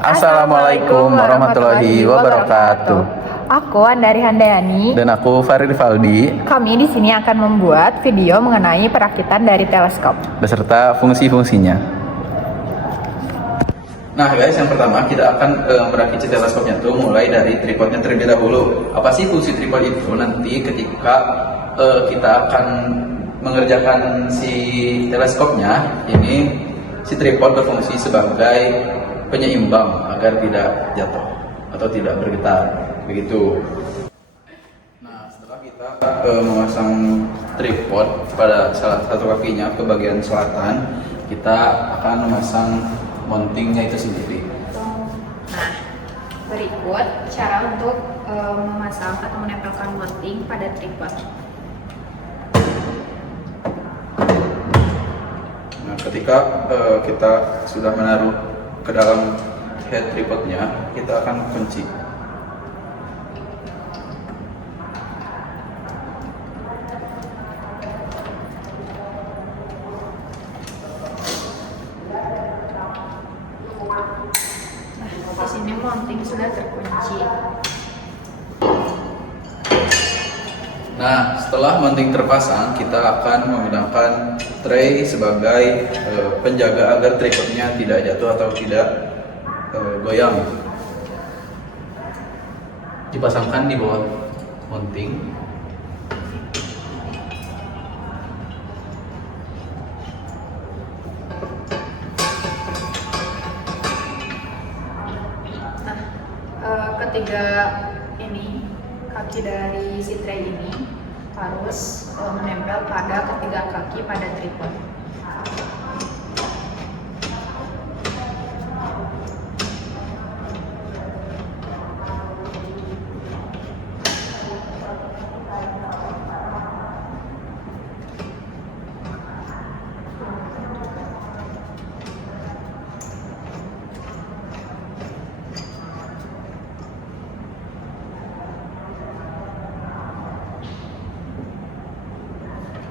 Assalamualaikum warahmatullahi wabarakatuh. Aku Andari Handayani Dan aku Farid Faldi. Kami di sini akan membuat video mengenai perakitan dari teleskop beserta fungsi-fungsinya. Nah guys, yang pertama kita akan merakit si teleskopnya tuh mulai dari tripodnya terlebih dahulu. Apa sih fungsi tripod itu? Nanti ketika kita akan mengerjakan si teleskopnya, ini si tripod berfungsi sebagai penyeimbang agar tidak jatuh atau tidak bergetar, begitu. Nah, setelah kita memasang tripod pada salah satu kakinya ke bagian selatan, kita akan memasang mountingnya itu sendiri. Nah, berikut cara untuk memasang atau menempelkan mounting pada tripod. Nah, ketika kita sudah menaruh ke dalam head tripodnya, kita akan kunci. Di sini mounting sudah terkunci. Nah, setelah mounting terpasang, kita akan menggunakan tray sebagai penjaga agar tripodnya tidak jatuh atau tidak goyang. Dipasangkan di bawah mounting. Ketiga kaki dari si tray ini harus menempel pada ketiga kaki pada tripod.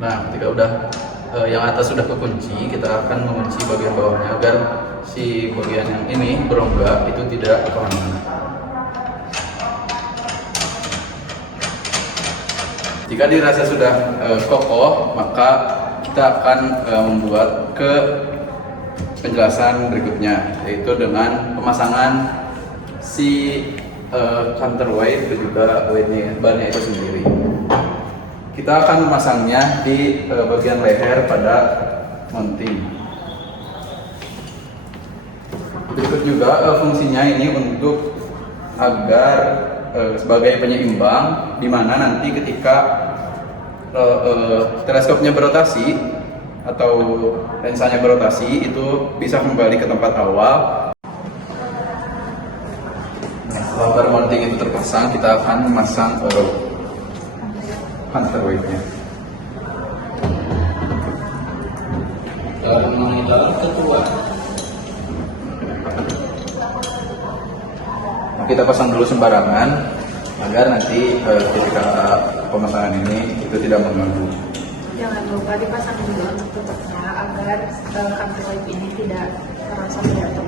Nah, ketika udah yang atas sudah kekunci, kita akan mengunci bagian bawahnya agar si bagian yang ini berongga itu tidak kemana-mana. Jika dirasa sudah kokoh, maka kita akan membuat ke penjelasan berikutnya, yaitu dengan pemasangan si counterweight dan juga weight bannya itu sendiri. Kita akan memasangnya di bagian leher pada mounting. Berikut juga fungsinya ini untuk agar sebagai penyeimbang, di mana nanti ketika teleskopnya berotasi atau lensanya berotasi itu bisa kembali ke tempat awal. Setelah mounting itu terpasang, kita akan memasang counterweight-nya. Dalam ketua. Kita pasang dulu sembarangan agar nanti ketika pemasangan ini itu tidak mengganggu. Jangan lupa dipasang dulu untuk tutupnya agar counterweight ini tidak terasa jatuh.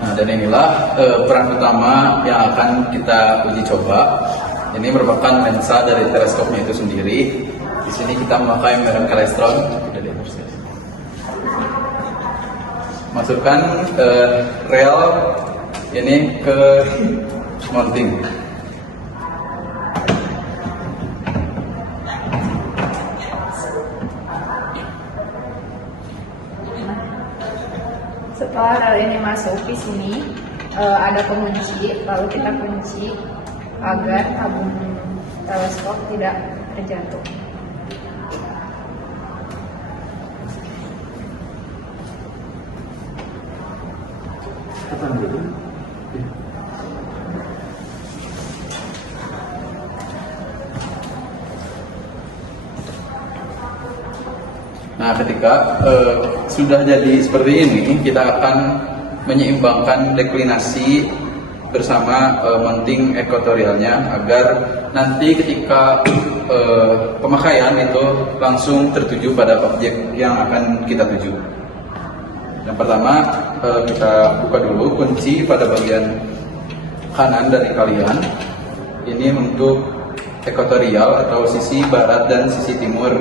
Nah, dan inilah peran utama yang akan kita uji coba. Ini merupakan lensa dari teleskopnya itu sendiri. Di sini kita memakai merek Celestron. Masukkan rel ini ke mounting. Setelah rel ini masuk di sini ada pengunci, lalu kita kunci agar tabung teleskop tidak terjatuh. Nah, ketika sudah jadi seperti ini, kita akan menyeimbangkan deklinasi bersama mounting ekuatorialnya agar nanti ketika pemakaian itu langsung tertuju pada objek yang akan kita tuju. Yang pertama, kita buka dulu kunci pada bagian kanan dari kalian. Ini untuk ekuatorial atau sisi barat dan sisi timur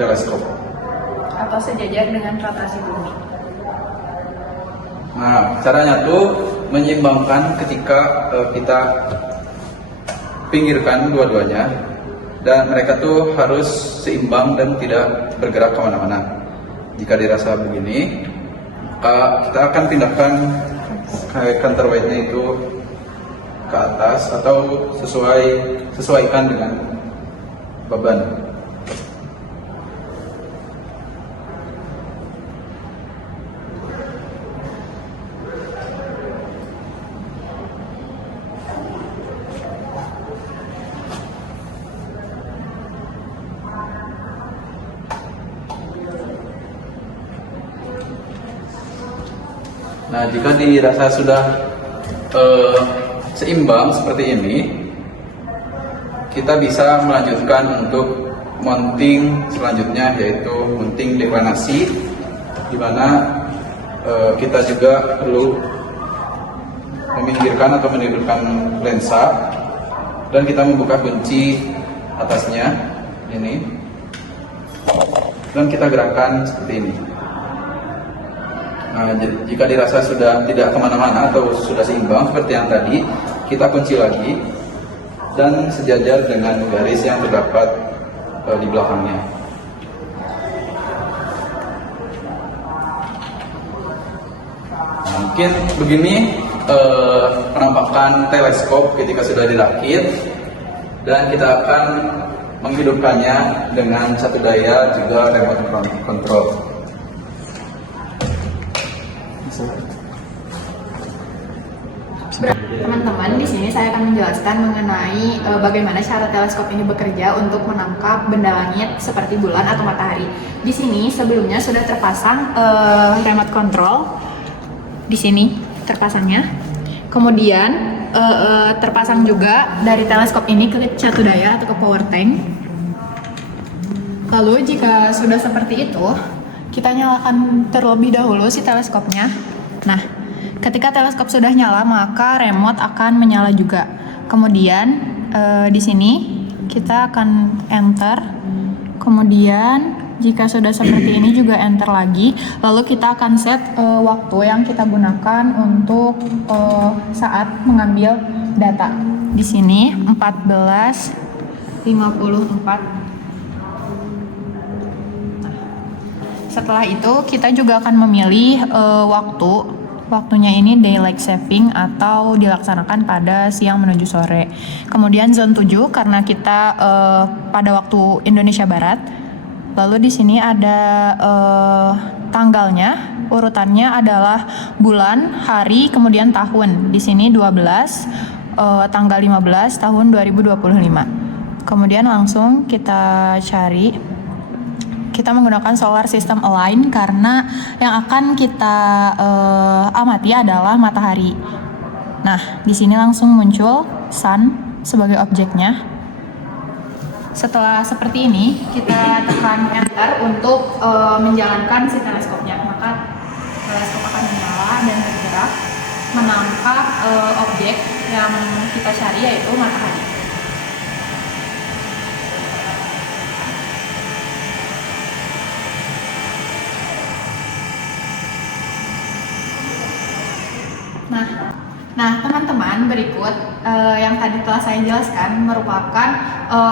teleskop. Atau sejajar dengan rotasi bumi. Nah, caranya tuh menyeimbangkan ketika kita pinggirkan dua-duanya, dan mereka tuh harus seimbang dan tidak bergerak kemana-mana. Jika dirasa begini, kita akan pindahkan counterweight-nya itu ke atas atau sesuaikan dengan beban. Nah, jika dirasa sudah seimbang seperti ini, kita bisa melanjutkan untuk mounting selanjutnya, yaitu mounting deklinasi, di mana kita juga perlu meminggirkan atau menundukkan lensa, dan kita membuka kunci atasnya ini, dan kita gerakkan seperti ini. Nah, jika dirasa sudah tidak kemana-mana atau sudah seimbang seperti yang tadi, kita kunci lagi dan sejajar dengan garis yang terdapat di belakangnya. Nah, mungkin begini penampakan teleskop ketika sudah dirakit, dan kita akan menghidupkannya dengan satu daya juga remote control. Teman-teman, di sini saya akan menjelaskan mengenai bagaimana cara teleskop ini bekerja untuk menangkap benda langit seperti bulan atau matahari. Di sini sebelumnya sudah terpasang remote control. Di sini terpasangnya. Kemudian terpasang juga dari teleskop ini ke catu daya atau ke power tank. Lalu jika sudah seperti itu, kita nyalakan terlebih dahulu si teleskopnya. Nah, ketika teleskop sudah nyala, maka remote akan menyala juga. Kemudian di sini kita akan enter. Kemudian jika sudah seperti ini juga enter lagi. Lalu kita akan set waktu yang kita gunakan untuk saat mengambil data. Di sini 14:54. Setelah itu kita juga akan memilih waktunya ini daylight saving atau dilaksanakan pada siang menuju sore. Kemudian zone 7 karena kita pada waktu Indonesia Barat. Lalu di sini ada tanggalnya, urutannya adalah bulan, hari, kemudian tahun. Di sini 12 tanggal 15 tahun 2025. Kemudian langsung kita cari. Kita menggunakan solar system align karena yang akan kita amati adalah matahari. Nah, di sini langsung muncul sun sebagai objeknya. Setelah seperti ini, kita tekan enter untuk menjalankan si teleskopnya. Maka teleskop akan menyala dan bergerak menangkap objek yang kita cari, yaitu matahari. Nah, teman-teman, berikut yang tadi telah saya jelaskan merupakan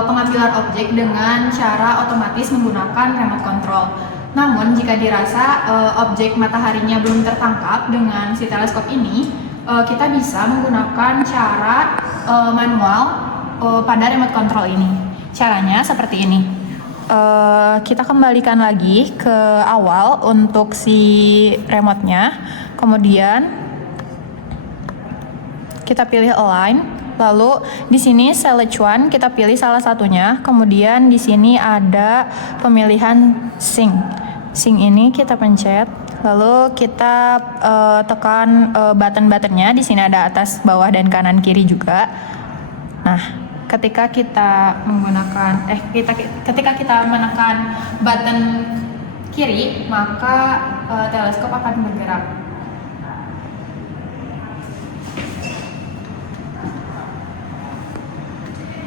pengambilan objek dengan cara otomatis menggunakan remote control. Namun, jika dirasa objek mataharinya belum tertangkap dengan si teleskop ini, kita bisa menggunakan cara manual pada remote control ini. Caranya seperti ini. Kita kembalikan lagi ke awal untuk si remote-nya. Kemudian kita pilih align, lalu di sini select one, kita pilih salah satunya. Kemudian di sini ada pemilihan sync. Sync ini kita pencet, Lalu kita tekan button-buttonnya. Di sini ada atas, bawah, dan kanan kiri juga. Nah, ketika kita menekan button kiri, maka teleskop akan bergerak.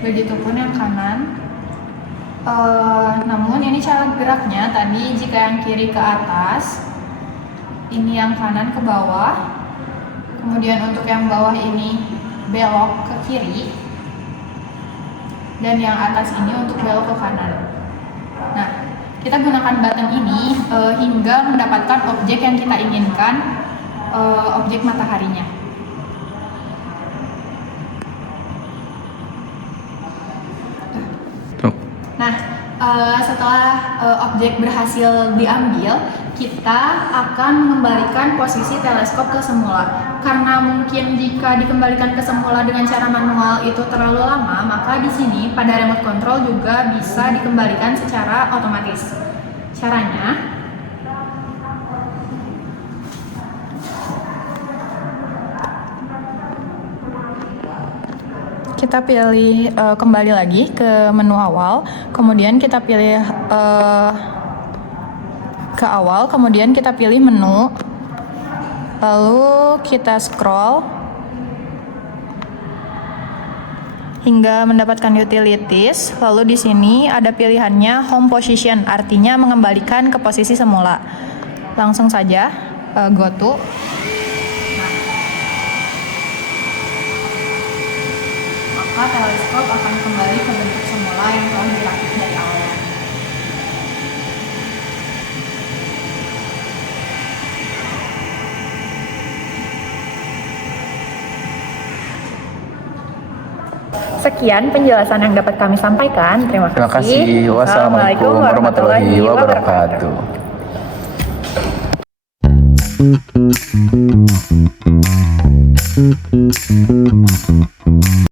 Begitupun yang kanan. Namun ini cara geraknya tadi, jika yang kiri ke atas, ini yang kanan ke bawah. Kemudian untuk yang bawah ini belok ke kiri, dan yang atas ini untuk belok ke kanan. Nah, kita gunakan button ini hingga mendapatkan objek yang kita inginkan, objek mataharinya. Nah, setelah objek berhasil diambil, kita akan mengembalikan posisi teleskop ke semula. Karena mungkin jika dikembalikan ke semula dengan cara manual itu terlalu lama, maka di sini pada remote control juga bisa dikembalikan secara otomatis. Caranya, kita pilih kembali lagi ke menu awal, kemudian kita pilih ke awal, kemudian kita pilih menu, lalu kita scroll hingga mendapatkan utilities. Lalu di sini ada pilihannya home position, artinya mengembalikan ke posisi semula. Langsung saja go to. Maka teleskop akan kembali ke bentuk semula yang telah dirakit dari awal. Sekian penjelasan yang dapat kami sampaikan. Terima kasih. Wassalamualaikum warahmatullahi wabarakatuh.